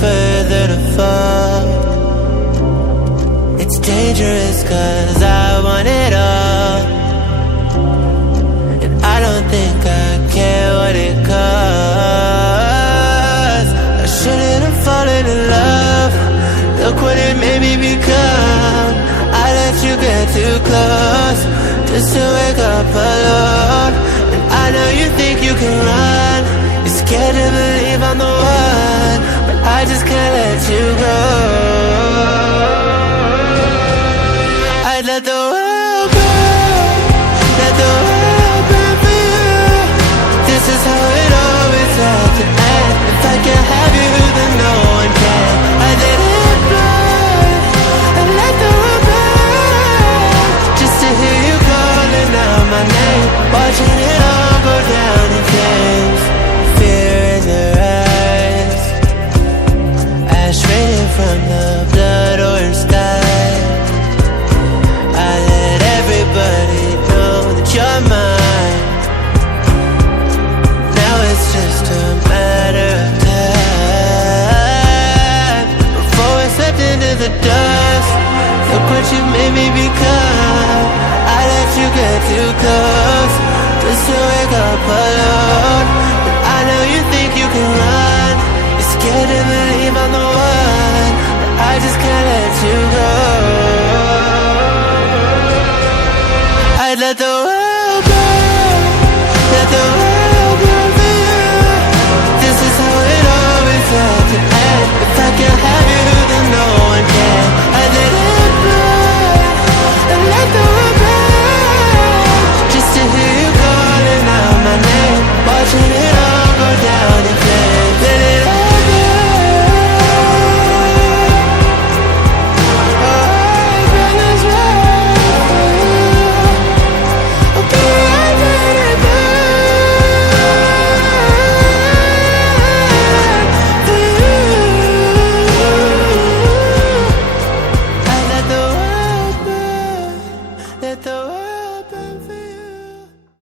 further to fall. It's dangerous cause I want it all, and I don't think I care what it costs. I shouldn't have fallen in love. Look what it made me become. I let you get too close just to wake up alone. And I know you think you can run. You're scared to believe I'm the one, but I just can't let you go. I'd let the world go, let the world burn for you. This is how it always had to end. If I can't have you, then no one can. I let it burn, and let the world burn, just to hear you calling out my name, watching it all go down in flames. Fear in your eyes, ash raining from the blood orange sky. I let everybody know that you're mine. Now it's just a matter of time before we slipped into the dust. Look what you made me become. I let you get too close just to wake up alone. And I know you think you can run. You're scared to believe I'm the one, but I just can't let you go. I'd let the